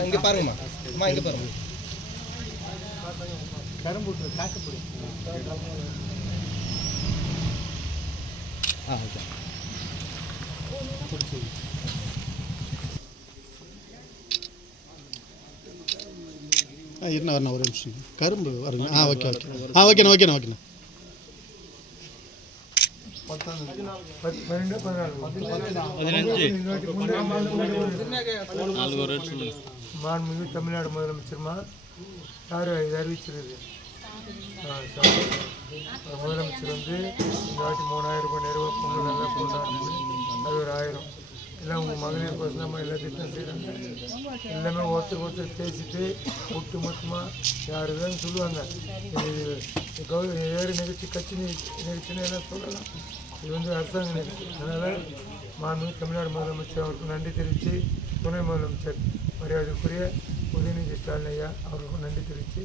இங்க பாருங்கம்மா. அம்மா இங்க பாருங்க கரும்புட்டு காசு பிடி ஆ ஓகே ஆ என்ன வரணும் ஒரு நிமிஷம். கரும்பு வரணும் ஆ ஓகே ஓகே. ஆ ஓகேண்ணா ஓகேண்ணா ஓகேண்ணா. மாண்புமிகு தமிழ்நாடு முதலமைச்சருமா யார் இது சரி. முதலமைச்சர் வந்து இந்த வாட்டி மூணாயிரம் ரூபாய் நிறைவு பொங்கல் நல்லா கொண்டாடணும் அது ஒரு ஆயிரம். எல்லாம் உங்கள் மகளிர் கோசம் நம்ம எல்லா திட்டம் செய்கிறாங்க எல்லாமே ஒருத்தர் ஒருத்தர் பேசிட்டு ஒட்டு மொத்தமாக யார் தான் சொல்லுவாங்க. இது கௌ வேறு நிகழ்ச்சி கட்சி நிகழ்ச்சி நிகழ்ச்சின்னு எல்லாம் சொல்லலாம். இது வந்து அரசாங்க நிகழ்ச்சி அதனால் மாண்புமிகு தமிழ்நாடு முதலமைச்சர் அவருக்கு நன்றி தெரிவித்து துணை முதலமைச்சர் மரியாதைக்குரிய உதயநிதி ஸ்டாலின் ஐயா அவருக்கும் நன்றி தெரிவித்து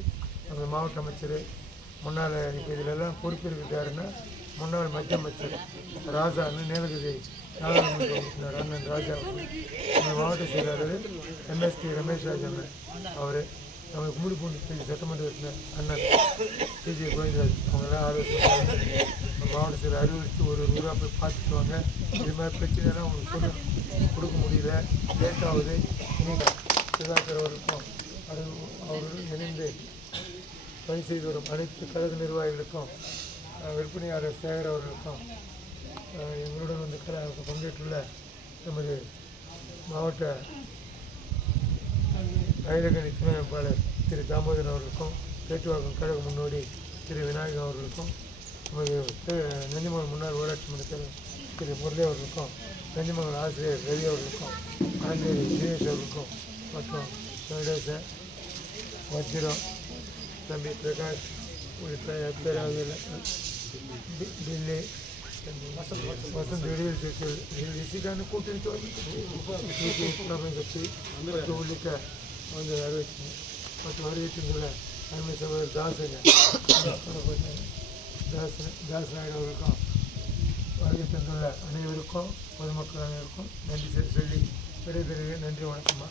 அந்த மாவட்ட அமைச்சர் முன்னாள் இதிலெல்லாம் பொறுப்பு யாருன்னா முன்னாள் மத்திய அமைச்சர் ராஜான்னு அண்ணன் நீலகிரி நாடாளுமன்ற உறுப்பினர் அண்ணன் ராஜா மாவட்ட செயலாளர் எம்எஸ்டி ரமேஷ் ராஜன் அவர். நம்ம கும்மிடிப்பூண்டி சட்டமன்ற உறுப்பினர் அண்ணன் டிஜே கோவிந்தராஜ் அவங்கெல்லாம் ஆலோசனை மாவட்ட செயலர் அறிவுறுத்தி ஒரு நூறுரூவா போய் பார்த்துட்டு வாங்க இது மாதிரி பிரச்சனைலாம் அவங்களுக்கு சொல்ல கொடுக்க முடியல. லேட் ஆகுது நீங்கள் சுதாகர் அவருக்கும் அது அவருடன் இணைந்து பணி செய்து வரும் அனைத்து கழக நிர்வாகிகளுக்கும் விற்பனையாளர் சேகர் அவர்களுக்கும் எங்களுடன் வந்து கல பங்கேற்றுள்ள நமது மாவட்ட அயலகணி துணை அமைப்பாளர் திரு தாமோதரன் அவர்களுக்கும் பேட்டுவாக்கம் கழக முன்னோடி திரு விநாயகம் அவர்களுக்கும் நமது அஹ், முன்னாள் ஊராட்சி மன்ற தலைவர் திரு முரளி அவர்களுக்கும் நந்திமங்கலம் ஆசிரியர் ரவி அவர்களுக்கும் ஆசிரியர் தினேஷ் அவர்களுக்கும் மற்றும் வெங்கடேசன் வஜ்ரம் தம்பி பிரகாஷ் உள்ளிட்ட பேராவில் டில்லி வசந்த் வெளியில் சேர்த்தல் ரிஷிகான கூட்டணி கட்சி உள்ளிட்ட வந்து அறிவிச்சு பத்து அறிவித்துள்ள அருமை சகோதரர் தாசன் தாசன் தாஸ் நாயுடு அவர்களுக்கும் வருகை தந்துள்ள அனைவருக்கும் பொதுமக்கள் அனைவருக்கும் நன்றி சொல்லி விடைபெறுகிறேன். நன்றி வணக்கம்மா.